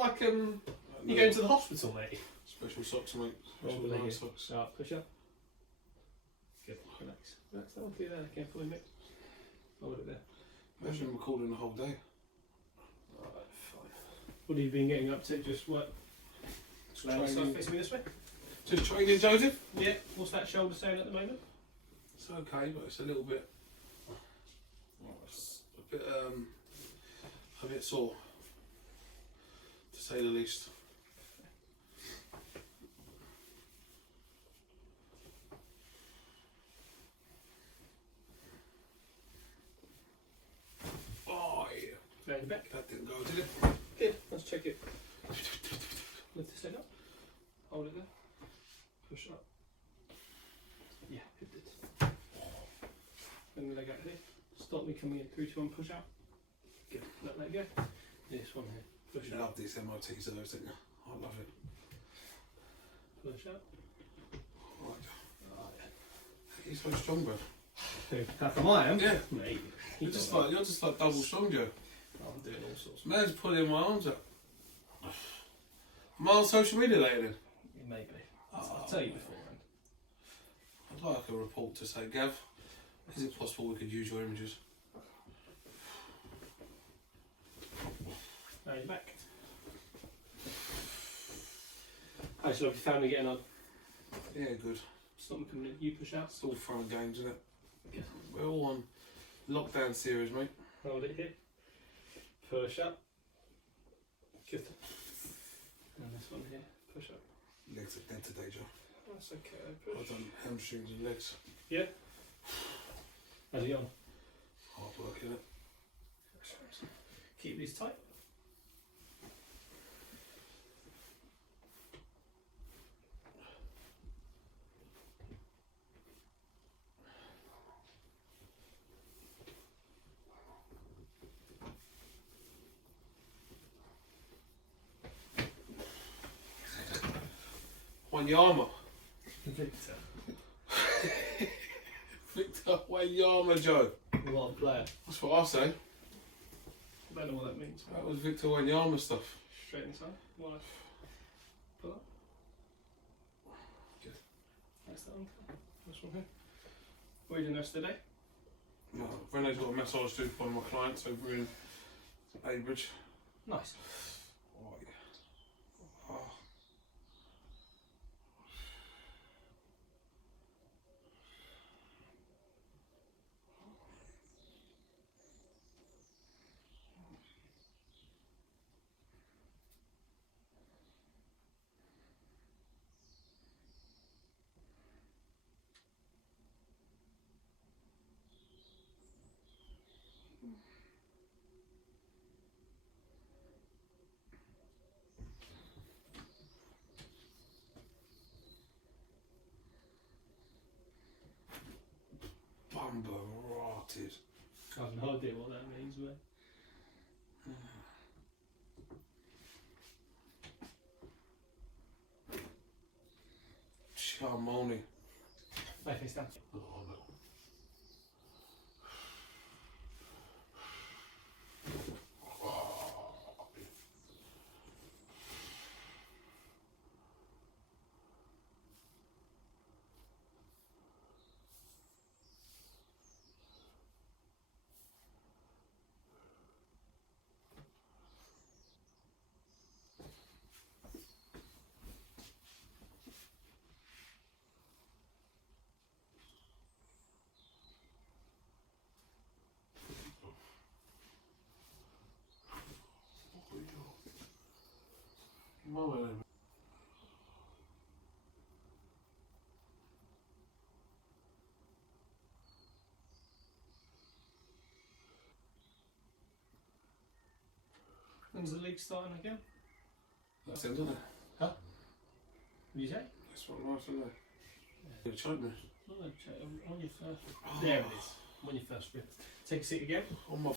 like you going to the hospital, mate? Special socks, mate. Special Special socks. Right, push up. Good. Relax. Relax. That one through there. Carefully, mate. Hold it there. Imagine recording the whole day. Alright, fine. What have you been getting up to? Just what? Training. Facing me this way. Just training, Joseph. Yeah. What's that shoulder saying at the moment? It's okay, but it's a little bit. It's a bit sore, to say the least. Oh yeah. Round your back. That didn't go, did it? Good. Let's check it. Lift this leg up. Hold it there. Push up. Yeah, it did. Bring the leg out here. Stop me coming in. 3, 2, 1, push out. Good. Let leg go. This one here. Push You out. love these MOTs, those, don't you? I love it. Push out. Right. Alright. He's so strong, bro. How come I am? Yeah. Mate. You're just like double strong, Joe. I'm doing all sorts. Man's pulling my arms up. Am I on social media later then? Maybe. I'll tell you beforehand. I'd like a report to say, Gav, is it possible we could use your images? Now you're back. How's your family getting on? Yeah, good. Stop me coming in. You push out. It's all fun and games, isn't it? Good. We're all on lockdown series, mate. Hold it here. Push up. Good. And this one here. Push up. Legs are dead today, Joe. That's okay. I've Push. done hamstrings and legs. Yeah. How's it going? Hard work, isn't it? Keep these tight. Wanyama. Victor. Victor Wanyama, Joe. What a player. That's what I say. I don't know what that means. That was Victor Wanyama stuff. Straight inside. One. Pull up. Good. That's that one. This one here. What are you doing the rest of the day? No, Renee's got a massage to for one of my clients over in Abridge. Nice. Oh, yeah. Oh. Bumba rotted. I have no idea what that means, mate. Charmoni. Lay face down. When's the league starting again? That's it, isn't it? Huh? What did you say? That's what I'm asking there. You're choking me. On your first. There it is. On your first rib. Take a seat again. On my